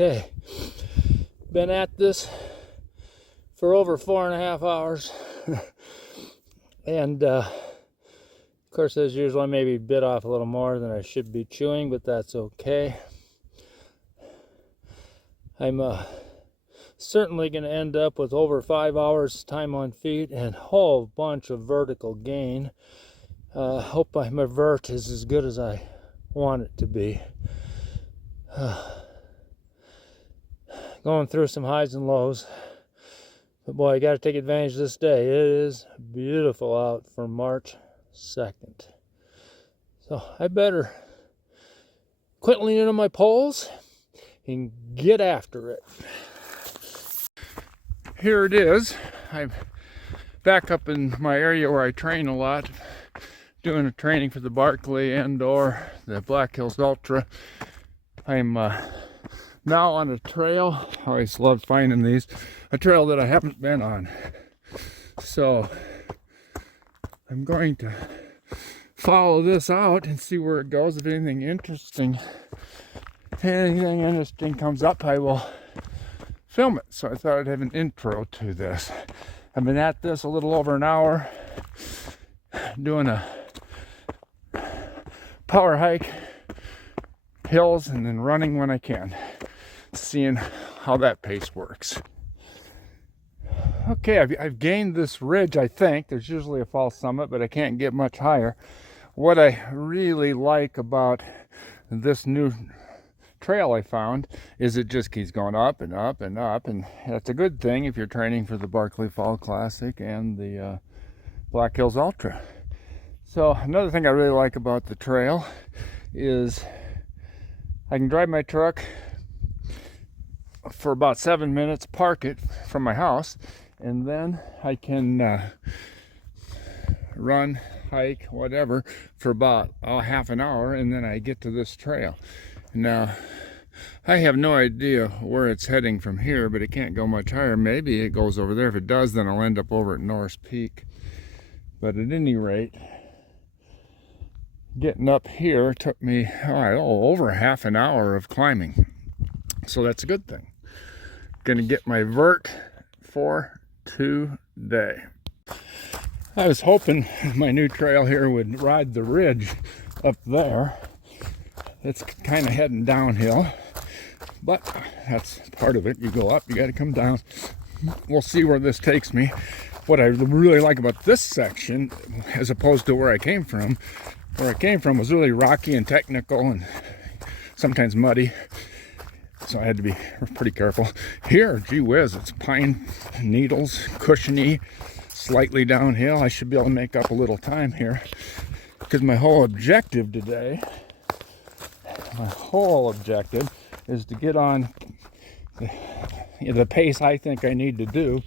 Okay, been at this for over 4.5 hours. And of course, as usual, I maybe bit off a little more than I should be chewing, but that's okay. I'm certainly going to end up with over 5 hours time on feet and a whole bunch of vertical gain. Hope my vert is as good as I want it to be. Going through some highs and lows, but boy, I got to take advantage of this day. It is beautiful out for March 2nd. So I better quit leaning on my poles and get after it. Here it is. I'm back up in my area where I train a lot, doing a training for the Barkley and or the Black Hills Ultra. I'm now on a trail. I always love finding these. A trail that I haven't been on. So I'm going to follow this out and see where it goes. If anything interesting comes up, I will film it. So I thought I'd have an intro to this. I've been at this a little over an hour, doing a power hike, hills, and then running when I can, seeing how that pace works. Okay, I've gained this ridge, I think. There's usually a false summit, but I can't get much higher. What I really like about this new trail I found is it just keeps going up and up and up, and that's a good thing if you're training for the Barkley Fall Classic and the Black Hills Ultra. So another thing I really like about the trail is I can drive my truck for about 7 minutes, park it from my house, and then I can run, hike, whatever, for about half an hour, and then I get to this trail. Now, I have no idea where it's heading from here, but it can't go much higher. Maybe it goes over there. If it does, then I'll end up over at Norris Peak. But at any rate, getting up here took me over half an hour of climbing. So that's a good thing. Gonna get my vert for today. I was hoping my new trail here would ride the ridge up there. It's kind of heading downhill, but that's part of it. You go up, you got to come down. We'll see where this takes me. What I really like about this section, as opposed to where I came from was really rocky and technical and sometimes muddy. So I had to be pretty careful. Here, gee whiz, it's pine needles, cushiony, slightly downhill. I should be able to make up a little time here, because my whole objective today, is to get on the pace I think I need to do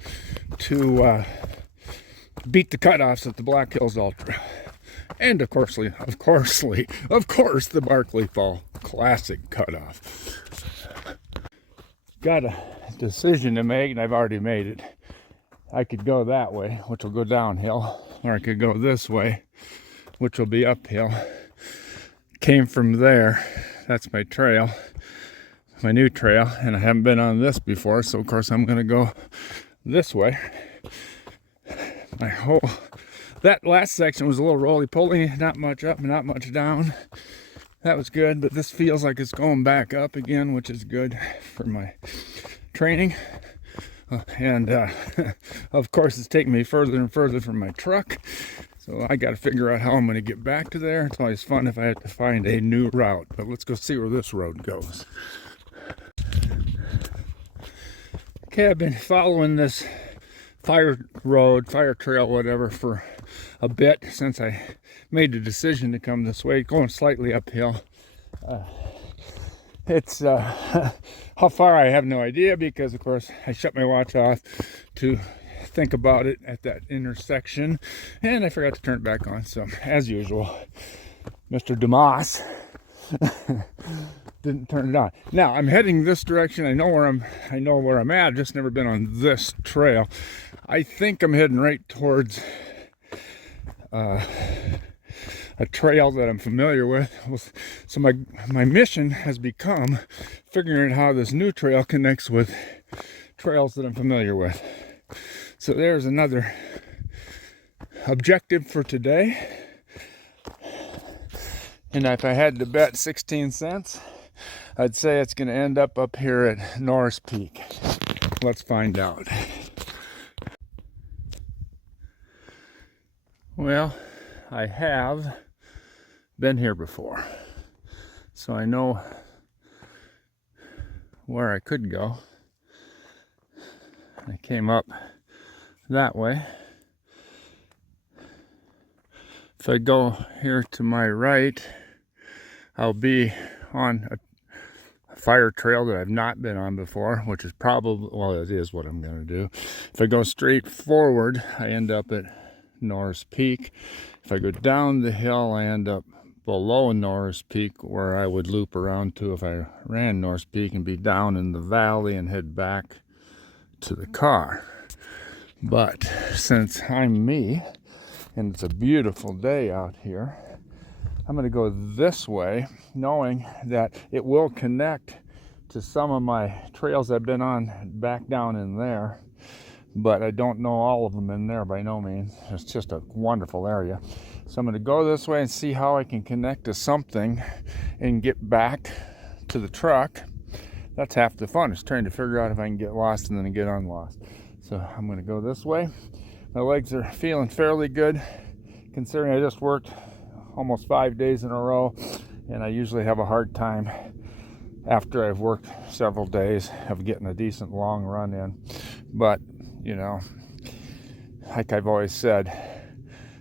to beat the cutoffs at the Black Hills Ultra. And of course, the Barkley Fall Classic cutoff. Got a decision to make, and I've already made it. I could go that way, which will go downhill, or I could go this way, which will be uphill. Came from there. That's my trail, my new trail, and I haven't been on this before, so of course I'm going to go this way. That last section was a little roly-poly, not much up, not much down. That was good, but this feels like it's going back up again, which is good for my training. And of course, it's taking me further and further from my truck. So I got to figure out how I'm going to get back to there. It's always fun if I have to find a new route. But let's go see where this road goes. Okay, I've been following this fire trail, whatever, for a bit since I made the decision to come this way, going slightly uphill. It's how far I have no idea, because of course I shut my watch off to think about it at that intersection, and I forgot to turn it back on. So as usual, Mr. Dumas didn't turn it on. Now I'm heading this direction. I know where I'm at. I've just never been on this trail. I think I'm heading right towards a trail that I'm familiar with. So my mission has become figuring out how this new trail connects with trails that I'm familiar with. So there's another objective for today. And if I had to bet 16 cents, I'd say it's going to end up here at Norris Peak. Let's find out. Well, I have been here before, so I know where I could go. I came up that way. If I go here to my right, I'll be on a fire trail that I've not been on before, which is probably, well, it is what I'm going to do. If I go straight forward, I end up at Norris Peak. If I go down the hill, I end up below Norris Peak, where I would loop around to if I ran Norris Peak and be down in the valley and head back to the car. But since I'm me and it's a beautiful day out here, I'm going to go this way, knowing that it will connect to some of my trails I've been on back down in there. But I don't know all of them in there by no means. It's just a wonderful area. So I'm going to go this way and see how I can connect to something and get back to the truck. That's half the fun, is trying to figure out if I can get lost and then get unlost. So I'm going to go this way. My legs are feeling fairly good, considering I just worked almost 5 days in a row, and I usually have a hard time after I've worked several days of getting a decent long run in. But you know, like I've always said,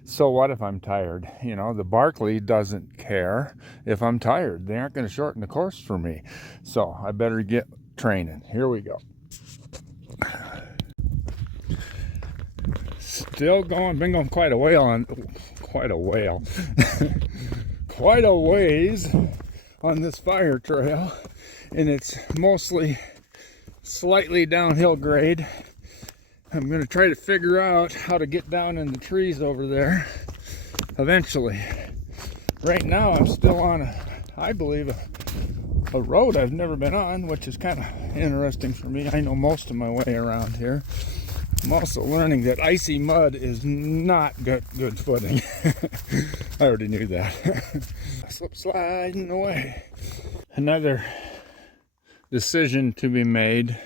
so what if I'm tired? You know, the Barkley doesn't care if I'm tired. They aren't going to shorten the course for me. So I better get training. Here we go. Still going, been going quite a ways on this fire trail. And it's mostly slightly downhill grade. I'm going to try to figure out how to get down in the trees over there eventually. Right now I'm still on, I believe, a road I've never been on, which is kind of interesting for me. I know most of my way around here. I'm also learning that icy mud is not good footing. I already knew that. Slip sliding away. Another decision to be made.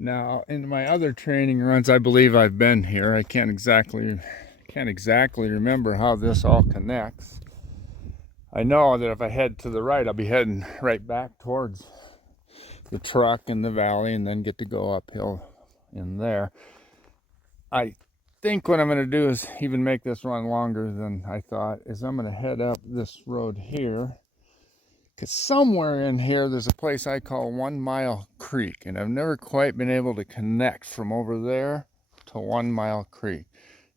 Now, in my other training runs, I believe I've been here. I can't exactly remember how this all connects. I know that if I head to the right, I'll be heading right back towards the truck in the valley and then get to go uphill in there. I think what I'm going to do is even make this run longer than I thought, is I'm going to head up this road here. Because somewhere in here, there's a place I call 1 Mile Creek, and I've never quite been able to connect from over there to 1 Mile Creek.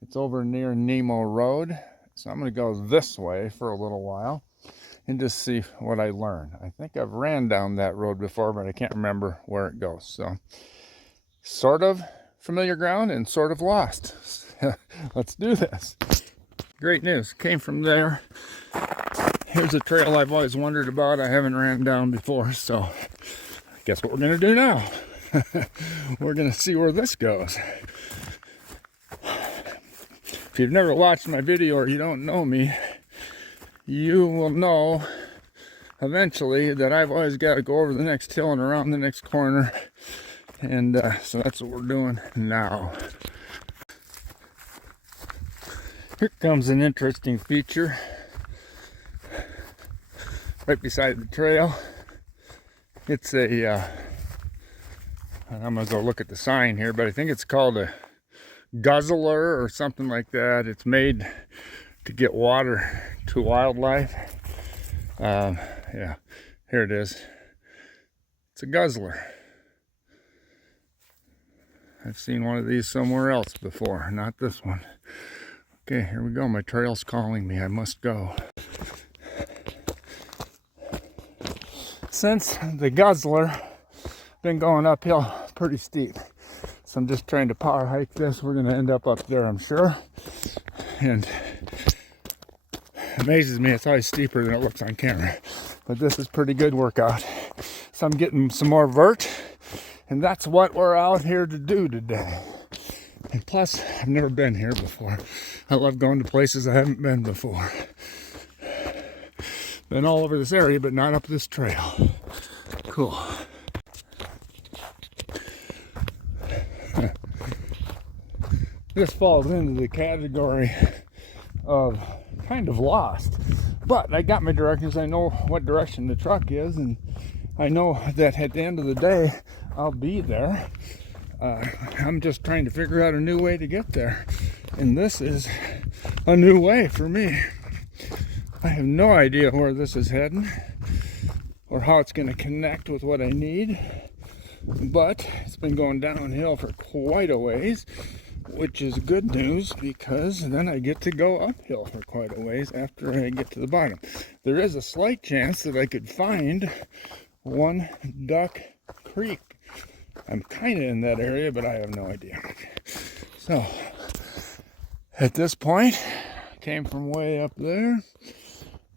It's over near Nemo Road, so I'm going to go this way for a little while and just see what I learn. I think I've ran down that road before, but I can't remember where it goes. So, sort of familiar ground and sort of lost. Let's do this. Great news, came from there. Here's a trail I've always wondered about. I haven't ran down before, so guess what we're going to do now? We're going to see where this goes. If you've never watched my video or you don't know me, you will know eventually that I've always got to go over the next hill and around the next corner. And so that's what we're doing now. Here comes an interesting feature. Right beside the trail, it's a, I'm going to go look at the sign here, but I think it's called a guzzler or something like that. It's made to get water to wildlife. Yeah, here it is. It's a guzzler. I've seen one of these somewhere else before, not this one. Okay, here we go. My trail's calling me. I must go. Since the guzzler been going uphill pretty steep, so I'm just trying to power hike this. We're going to end up there, I'm sure. And Amazes me, it's always steeper than it looks on camera. But this is pretty good workout. So I'm getting some more vert, and that's what we're out here to do today. And plus, I've never been here before. I love going to places I haven't been before. Been all over this area, but not up this trail. Cool. This falls into the category of kind of lost. But I got my directions. I know what direction the truck is, and I know that at the end of the day, I'll be there. I'm just trying to figure out a new way to get there. And this is a new way for me. I have no idea where this is heading or how it's going to connect with what I need. But it's been going downhill for quite a ways, which is good news because then I get to go uphill for quite a ways after I get to the bottom. There is a slight chance that I could find One Duck Creek. I'm kind of in that area, but I have no idea. So, at this point, came from way up there.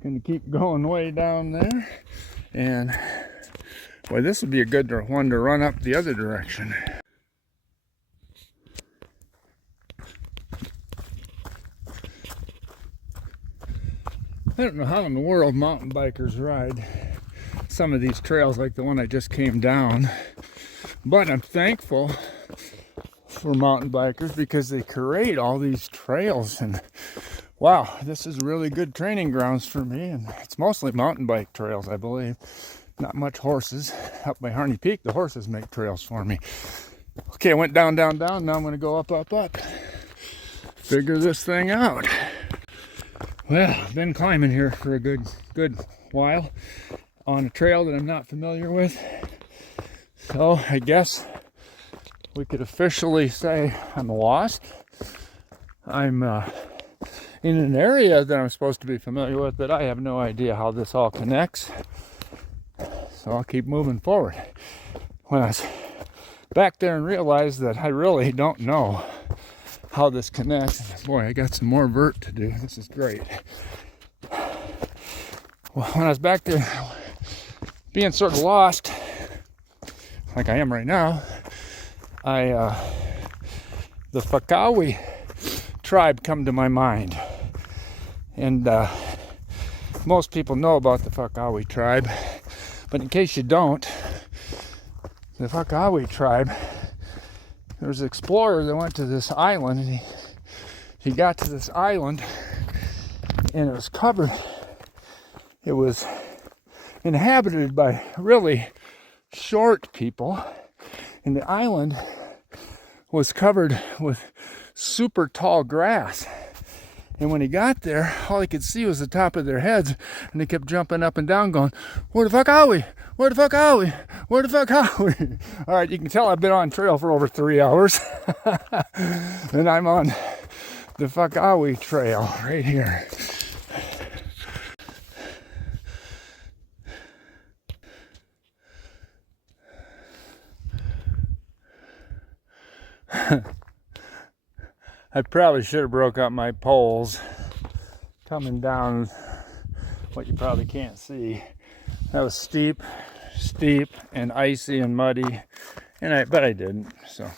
Gonna keep going way down there. And, boy, this would be a good one to run up the other direction. I don't know how in the world mountain bikers ride some of these trails like the one I just came down. But I'm thankful for mountain bikers because they create all these trails, and wow, this is really good training grounds for me. And it's mostly mountain bike trails, I believe. Not much horses. Up by Harney Peak, the horses make trails for me. Okay, I went down, down, down. Now I'm going to go up, up, up. Figure this thing out. Well, I've been climbing here for a good while on a trail that I'm not familiar with. So I guess we could officially say I'm lost. I'm in an area that I'm supposed to be familiar with, but I have no idea how this all connects. So I'll keep moving forward. When I was back there and realized that I really don't know how this connects. Boy, I got some more vert to do. This is great. Well, when I was back there being sort of lost, like I am right now, the Fakawi tribe come to my mind. And most people know about the Fakawi tribe, but in case you don't, the Fakawi tribe, there was an explorer that went to this island, and he got to this island, and it was covered, it was inhabited by really short people, and the island was covered with super tall grass. And when he got there, all he could see was the top of their heads, and they kept jumping up and down going, "Where the fuck are we? Where the fuck are we? Where the fuck are we?" All right, you can tell I've been on trail for over 3 hours. And I'm on the Fakawi trail right here. I probably should have broke up my poles coming down what you probably can't see. That was steep and icy and muddy, but I didn't, so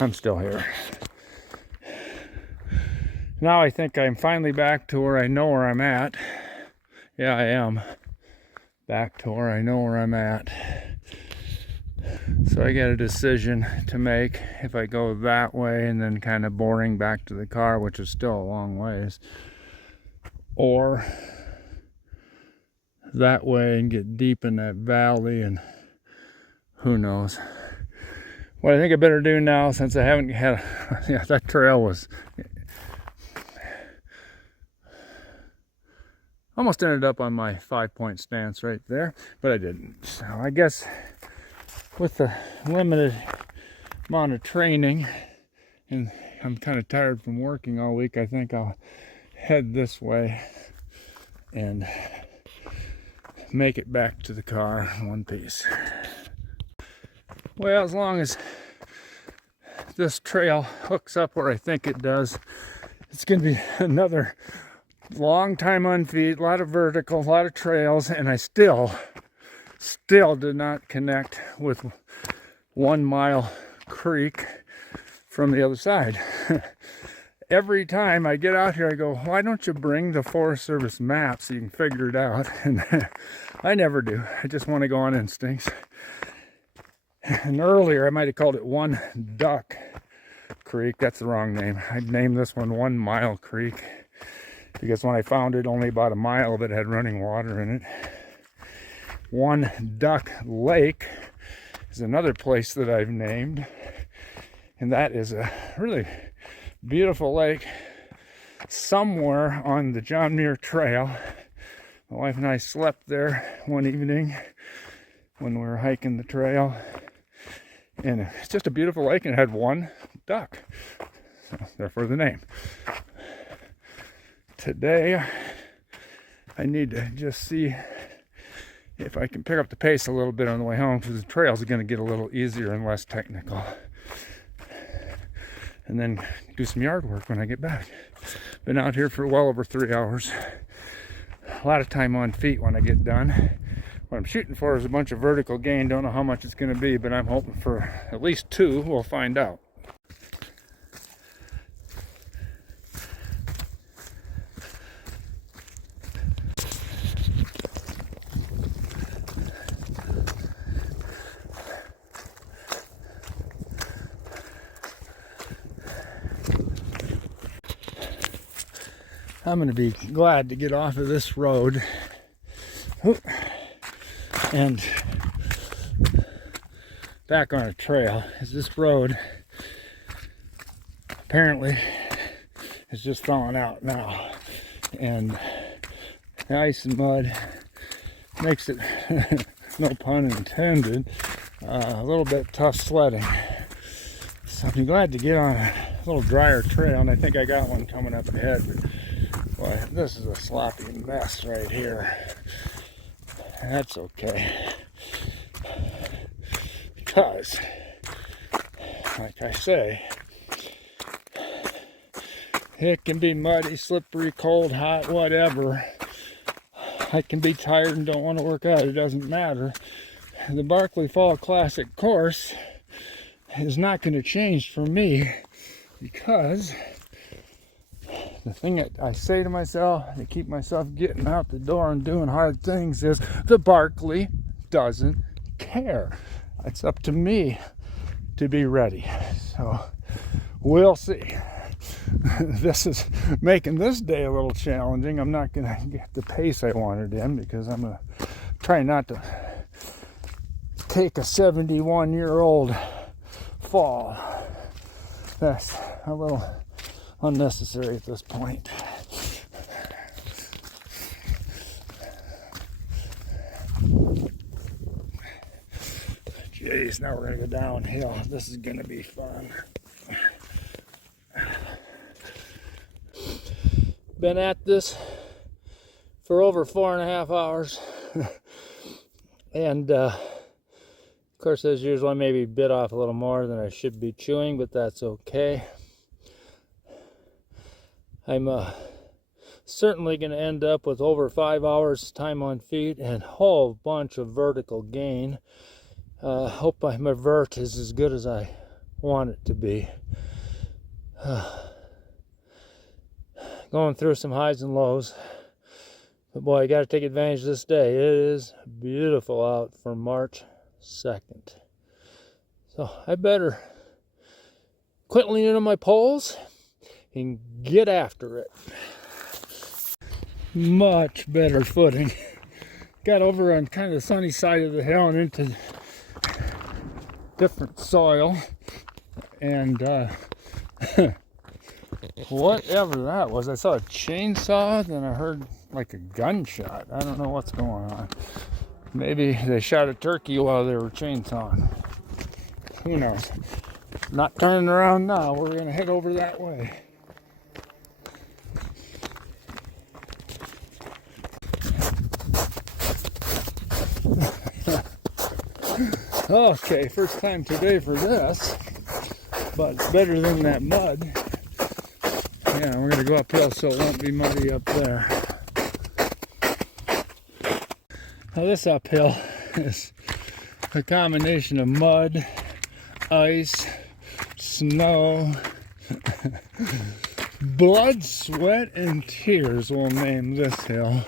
I'm still here. Now I think I'm finally back to where I know where I'm at. Yeah, I am back to where I know where I'm at. So I got a decision to make if I go that way and then kind of boring back to the car, which is still a long ways, or that way and get deep in that valley, and who knows. What I think I better do now, since I haven't had, yeah, that trail was almost ended up on my 5-point stance right there, but I didn't. So I guess with the limited amount of training, and I'm kind of tired from working all week, I think I'll head this way and make it back to the car in one piece. Well, as long as this trail hooks up where I think it does, it's going to be another long time on feet, a lot of vertical, a lot of trails, and I still did not connect with 1 Mile Creek from the other side. Every time I get out here, I go, why don't you bring the Forest Service map so you can figure it out? And I never do. I just want to go on instincts. And earlier, I might have called it One Duck Creek. That's the wrong name. I named this one 1 Mile Creek because when I found it, only about a mile of it had running water in it. One Duck Lake is another place that I've named. And that is a really beautiful lake somewhere on the John Muir Trail. My wife and I slept there one evening when we were hiking the trail. And it's just a beautiful lake, and it had one duck. So therefore the name. Today, I need to just see if I can pick up the pace a little bit on the way home, because the trails are going to get a little easier and less technical. And then do some yard work when I get back. Been out here for well over 3 hours. A lot of time on feet when I get done. What I'm shooting for is a bunch of vertical gain. Don't know how much it's going to be, but I'm hoping for at least 2. We'll find out. I'm going to be glad to get off of this road and back on a trail, as this road apparently is just falling out now, and the ice and mud makes it, no pun intended, a little bit tough sledding. So I'll be glad to get on a little drier trail, and I think I got one coming up ahead. But boy, this is a sloppy mess right here. That's okay. Because, like I say, it can be muddy, slippery, cold, hot, whatever. I can be tired and don't want to work out. It doesn't matter. The Barkley Fall Classic course is not going to change for me, because the thing that I say to myself to keep myself getting out the door and doing hard things is the Barkley doesn't care. It's up to me to be ready. So we'll see. This is making this day a little challenging. I'm not going to get the pace I wanted in, because I'm going to try not to take a 71-year-old fall. That's a little unnecessary at this point. Jeez, now we're going to go downhill. This is going to be fun. Been at this for over 4.5 hours. And of course, as usual, I maybe bit off a little more than I should be chewing, but that's okay. I'm certainly going to end up with over 5 hours time on feet and a whole bunch of vertical gain. Hope my vert is as good as I want it to be. Going through some highs and lows. But boy, I got to take advantage of this day. It is beautiful out for March 2nd. So I better quit leaning on my poles and get after it. Much better footing. Got over on kind of the sunny side of the hill and into different soil, and whatever that was, I saw a chainsaw, then I heard like a gunshot. I don't know what's going on. Maybe they shot a turkey while they were chainsawing. Who knows? Not turning around now. We're going to head over that way. Okay, first time today for this, but it's better than that mud. Yeah, we're going to go uphill so it won't be muddy up there. Now this uphill is a combination of mud, ice, snow, blood, sweat, and tears, we'll name this hill.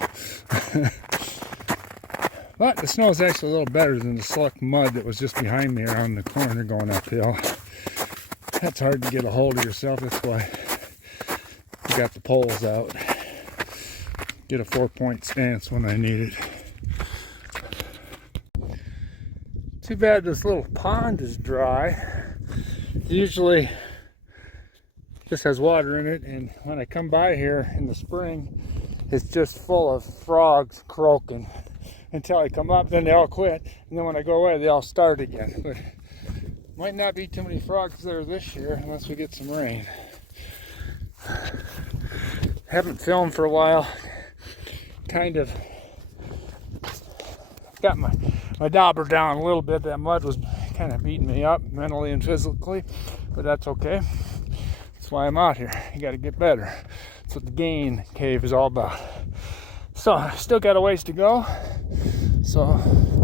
But the snow is actually a little better than the slick mud that was just behind me around the corner going uphill. That's hard to get a hold of yourself. That's why I got the poles out. Get a 4-point stance when I need it. Too bad this little pond is dry. Usually this has water in it, and when I come by here in the spring, it's just full of frogs croaking until I come up. Then they all quit, and then when I go away, they all start again. But might not be too many frogs there this year unless we get some rain. Haven't filmed for a while. Kind of got my dauber down a little bit. That mud was kind of beating me up mentally and physically, but that's okay. That's why I'm out here. You got to get better. That's what the gain cave is all about. So still got a ways to go, so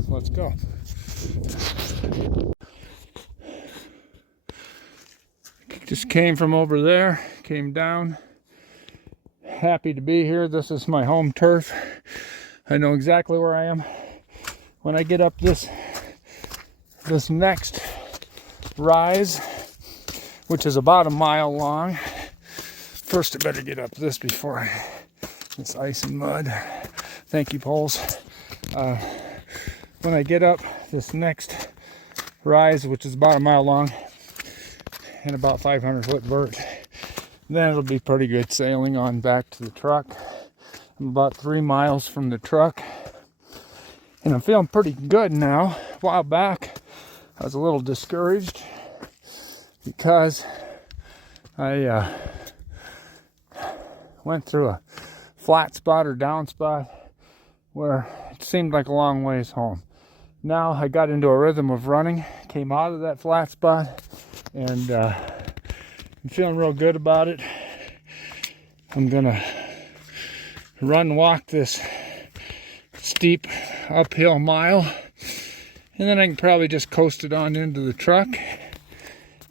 let's go. Just came from over there, came down. Happy to be here. This is my home turf. I know exactly where I am. When I get up this next rise, which is about a mile long. First I better get up this before this ice and mud. Thank you, poles. When I get up this next rise, which is about a mile long and about 500-foot vert, then it'll be pretty good sailing on back to the truck. I'm about 3 miles from the truck, and I'm feeling pretty good now. A while back, I was a little discouraged because I went through a flat spot or down spot where it seemed like a long ways home. Now I got into a rhythm of running, came out of that flat spot, and I'm feeling real good about it. I'm gonna run walk this steep uphill mile, and then I can probably just coast it on into the truck,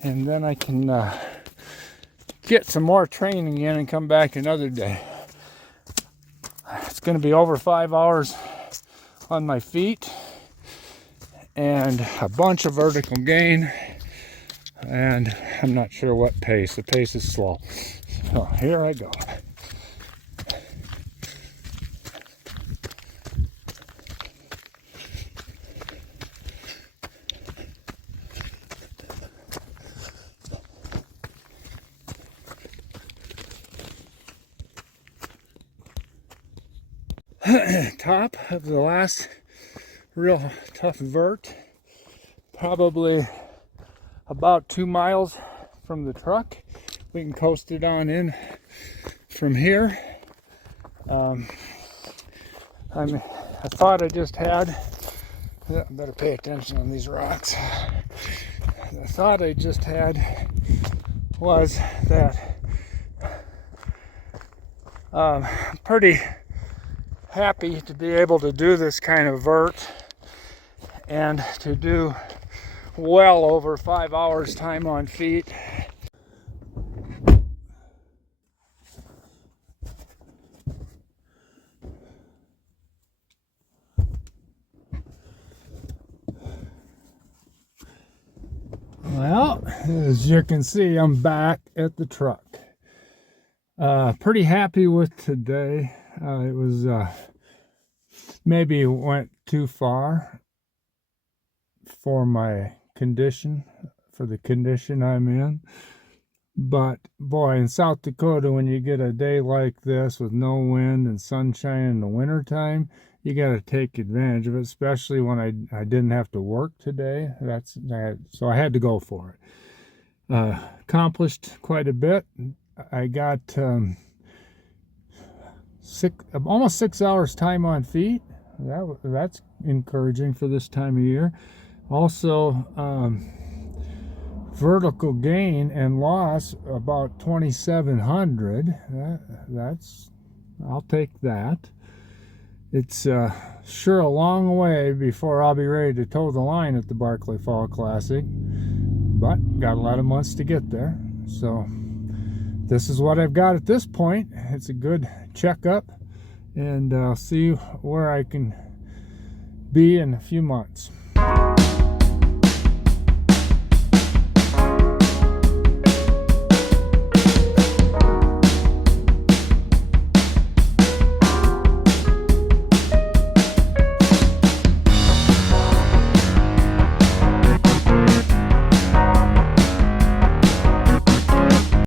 and then I can get some more training in and come back another day. It's going to be over 5 hours on my feet and a bunch of vertical gain, and I'm not sure what pace. The pace is slow. So here I go. Top of the last real tough vert, probably about 2 miles from the truck. We can coast it on in from here. I thought I just had, I better pay attention on these rocks. The thought I just had was that I'm pretty happy to be able to do this kind of vert and to do well over 5 hours time on feet. Well, as you can see, I'm back at the truck. Pretty happy with today. It was maybe went too far for my condition, for the condition I'm in. But boy, in South Dakota, when you get a day like this with no wind and sunshine in the wintertime, you got to take advantage of it, especially when I didn't have to work today. So I had to go for it. Accomplished quite a bit. I got almost 6 hours time on feet. That's encouraging for this time of year. Also, vertical gain and loss about 2,700. That's, I'll take that. It's sure a long way before I'll be ready to toe the line at the Barkley Fall Classic, but got a lot of months to get there. So this is what I've got at this point. It's a good checkup, and I'll see where I can be in a few months.